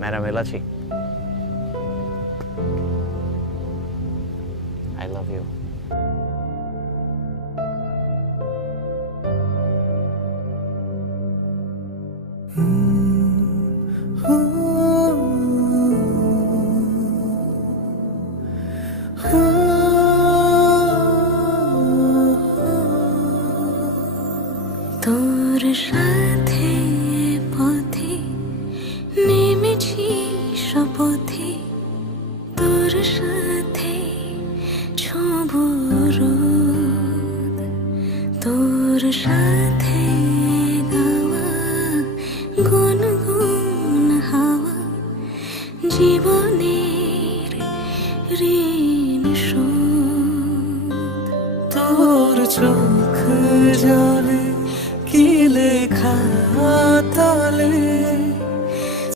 Madam Elachi, I love you. তোর সাথে পথে নেমেছি শপথে, তোর সাথে ছোঁব রোদ, তোর সাথে গাওয়া গুনগুন হাওয়া জীবনের ঋণ শোধ। তোর